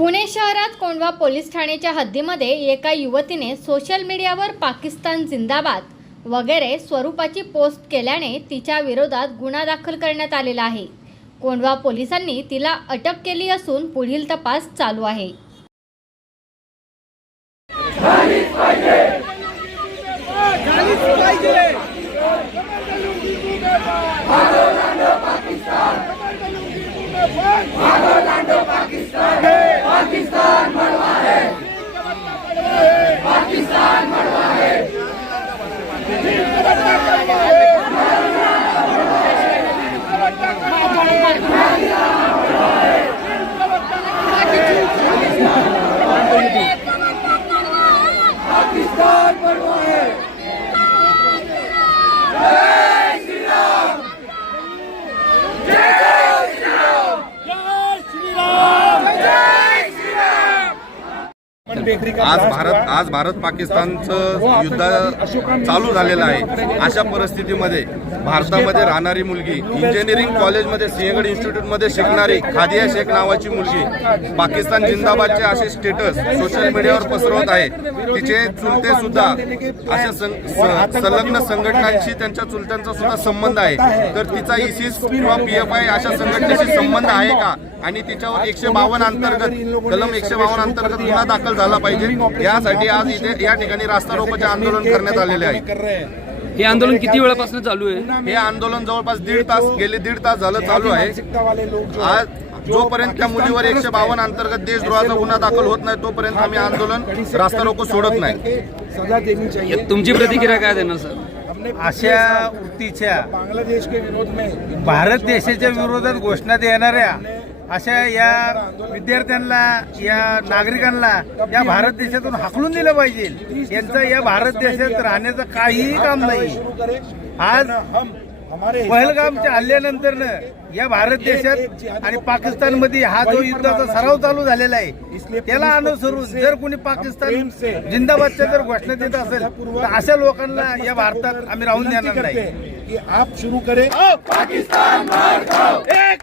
पुणे शहरात कोंढवा पोलीस ठाण्याच्या हद्दीमध्ये एका युवतीने सोशल मीडियावर पाकिस्तान जिंदाबाद वगैरे स्वरूपाची पोस्ट केल्याने तिच्या विरोधात गुन्हा दाखल करण्यात आलेला आहे. कोंढवा पोलिसांनी तिला अटक केली असून पुढील तपास चालू आहे. झालीच पाहिजे आज भारत आज भारत पाकिस्तानचं युद्ध चालू झालेलं आहे. अशा परिस्थितीमध्ये भारतामध्ये राहणारी मुलगी इंजिनिअरिंग कॉलेजमध्ये सिंहगड इन्स्टिट्यूटमध्ये शिकणारी खादिया शेख नावाची मुलगी पाकिस्तान जिंदाबादचे असे स्टेटस सोशल मीडियावर पसरवत आहे. तिचे चुलते सुद्धा अशा संलग्न संघटनांशी त्यांच्या चुलत्यांचा सुद्धा संबंध आहे. तर तिचा इसिस किंवा पी एफ आय अशा संघटनेशी संबंध आहे का? आणि तिच्यावर एकशे बावन्न अंतर्गत कलम एकशे बावन्न अंतर्गत गुन्हा दाखल झाला पाहिजे. यासाठी आज इथे या ठिकाणी रास्ता रोकोचे आंदोलन करण्यात आलेले आहे. हे आंदोलन किती वेळापासून चालू आहे? हे आंदोलन जवळपास दीड तास गेले दीड तास झालं चालू आहे. आज जोपर्यंत त्या मुलीवर एकशे बावन्न अंतर्गत देशद्रोहाचा गुन्हा दाखल होत नाही तोपर्यंत आम्ही आंदोलन रास्ता रोको सोडत नाही. तुमची प्रतिक्रिया काय देणार सर? अशा वृत्तीच्या बांग्लादेश के विरोध में भारत देशाच्या विरोधात घोषणा देणाऱ्या अशा या विद्यार्थ्यांना या नागरिकांना या भारत देशातून हाकलून दिलं पाहिजे. यांचं या भारत देशात राहण्याचं काहीही काम नाही. आज हम हमारे पहलगामच्या हल्ल्यानंतरनं या भारत देशात आणि पाकिस्तानमध्ये हा जो युद्धाचा सराव चालू झालेला आहे त्याला अनुसरून जर कोणी पाकिस्तान जिंदाबादच्या जर घोषणा देत असेल तर अशा लोकांना या भारतात आम्ही राहून देणार नाही. कि आप शुरू करें। पाकिस्तान एक